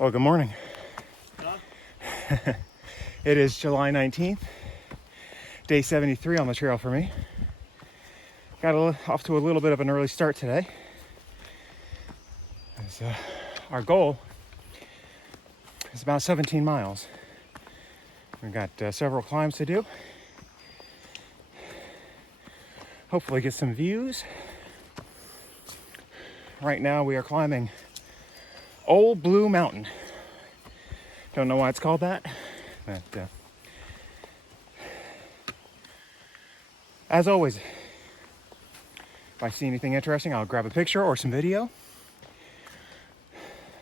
Well, good morning. Huh? It is July 19th, day 73 on the trail for me. Got off to a little bit of an early start today. Our goal is about 17 miles. We've got several climbs to do. Hopefully get some views. Right now we are climbing Old Blue Mountain. Don't know why it's called that, but as always, if I see anything interesting, I'll grab a picture or some video.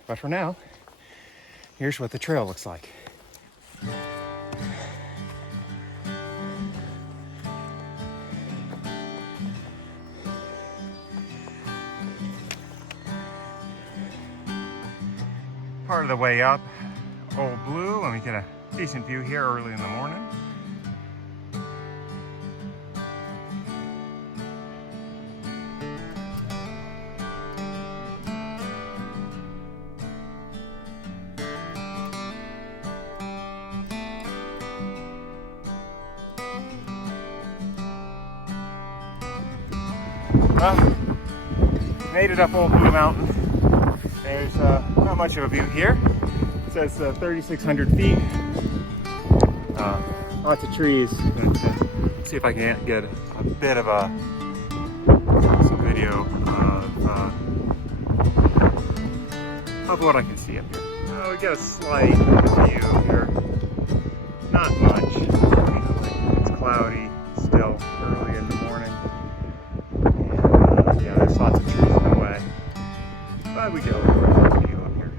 But for now, here's what the trail looks like. Part of the way up Old Blue, and we get a decent view here early in the morning. Well, made it up Old Blue Mountain. There's not much of a view here. It says 3,600 feet. Lots of trees. But, let's see if I can get a bit of some video of what I can see up here. We get a slight view here. Not much. It's cloudy still early in the morning. And, yeah, there's lots of trees in the way. But we get a little bit of view up here.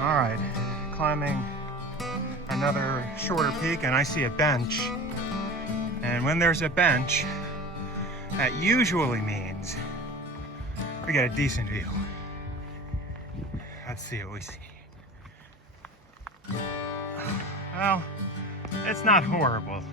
All right, climbing another shorter peak, and I see a bench. And when there's a bench, that usually means we get a decent view. Let's see what we see. Well, it's not horrible.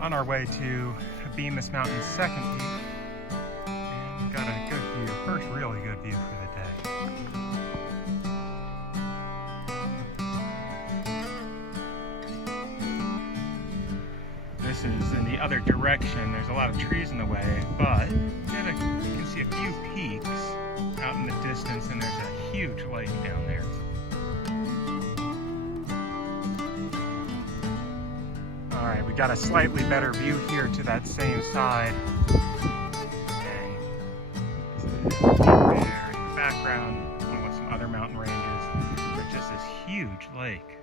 On our way to Bemis Mountain's second peak, and we got a good view, first really good view for the day. This is in the other direction. There's a lot of trees in the way, but you can see a few peaks out in the distance, and there's a huge lake down there. All right, we got a slightly better view here to that same side. And there in the background, along with some other mountain ranges, there's just this huge lake.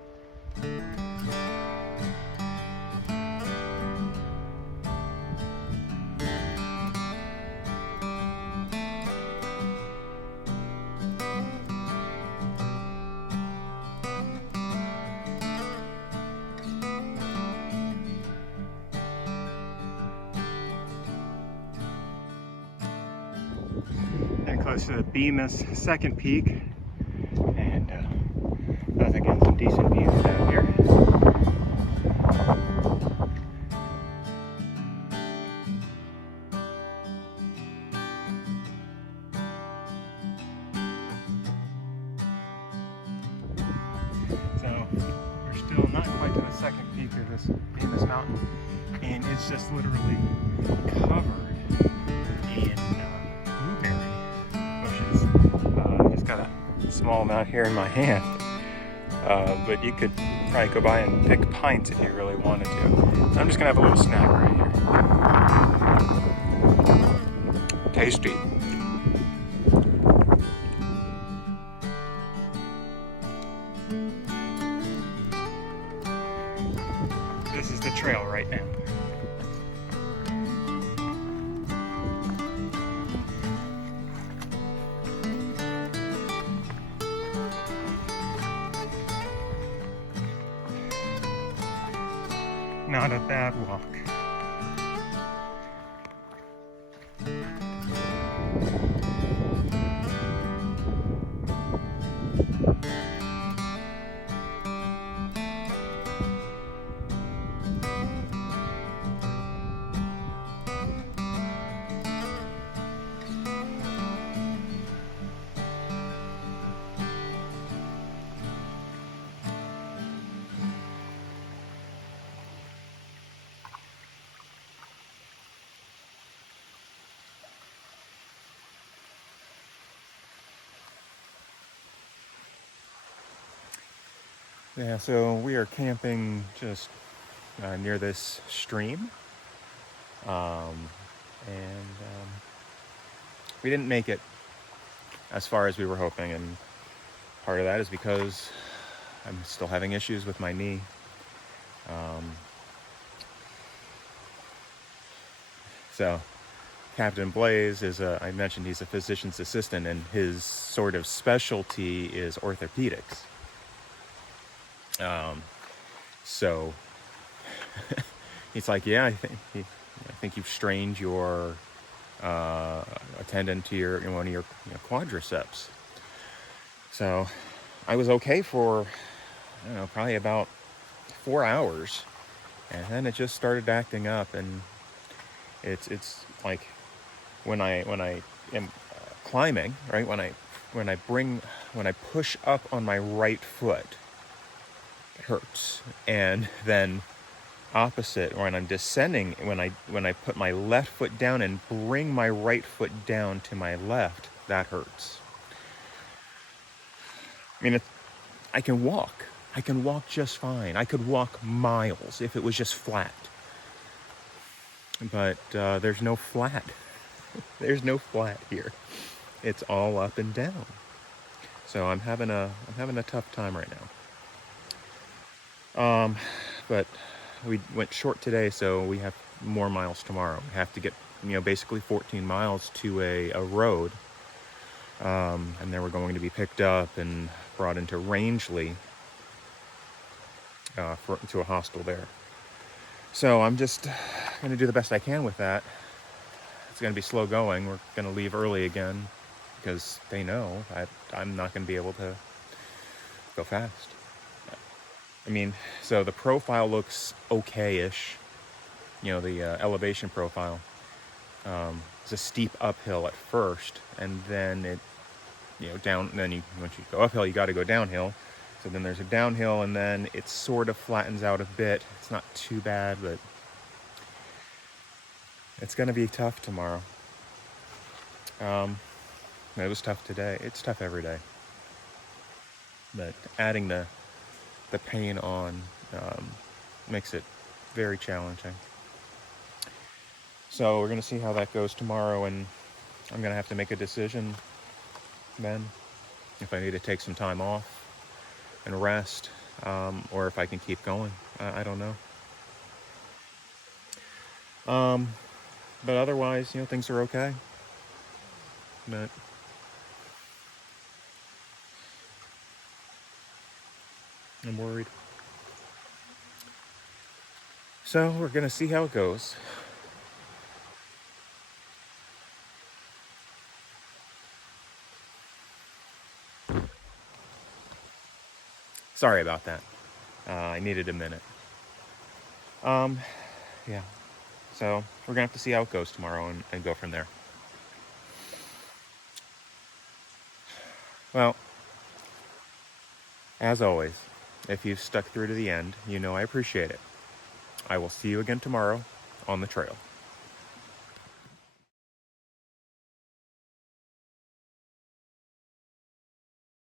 And close to the Bemis second peak, and that's again some decent views down here. So we're still not quite to the second peak of this Bemis mountain, and it's just literally covered in got a small amount here in my hand, but you could probably go by and pick pints if you really wanted to. So I'm just gonna have a little snack right here. Tasty. This is the trail right now. Not a bad walk. Yeah, so we are camping just near this stream, and we didn't make it as far as we were hoping, and part of that is because I'm still having issues with my knee. So Captain Blaze is I mentioned he's a physician's assistant, and his sort of specialty is orthopedics. So he's like, yeah, I think you've strained your a tendon to one of your quadriceps. So I was okay for, I don't know, probably about 4 hours, and then it just started acting up, and it's like when I am climbing, right, when I push up on my right foot, it hurts, and then opposite when I'm descending, when I put my left foot down and bring my right foot down to my left, that hurts. I mean, I can walk just fine. I could walk miles if it was just flat, but there's no flat. There's no flat here. It's all up and down. So I'm having a tough time right now. But we went short today, so we have more miles tomorrow. We have to get, basically 14 miles to a road. And then we're going to be picked up and brought into Rangeley to a hostel there. So I'm just going to do the best I can with that. It's going to be slow going. We're going to leave early again because they know I'm not going to be able to go fast. I mean, so the profile looks okay-ish, the elevation profile. It's a steep uphill at first, and then it, down. Then once you go uphill, you got to go downhill. So then there's a downhill, and then it sort of flattens out a bit. It's not too bad, but it's going to be tough tomorrow. It was tough today. It's tough every day. But adding the pain on makes it very challenging. So we're going to see how that goes tomorrow, and I'm going to have to make a decision then if I need to take some time off and rest, or if I can keep going. I don't know. But otherwise, things are okay. But I'm worried. So we're going to see how it goes. Sorry about that. I needed a minute. Yeah. So we're going to have to see how it goes tomorrow and go from there. Well, as always, if you've stuck through to the end, I appreciate it. I will see you again tomorrow on the trail.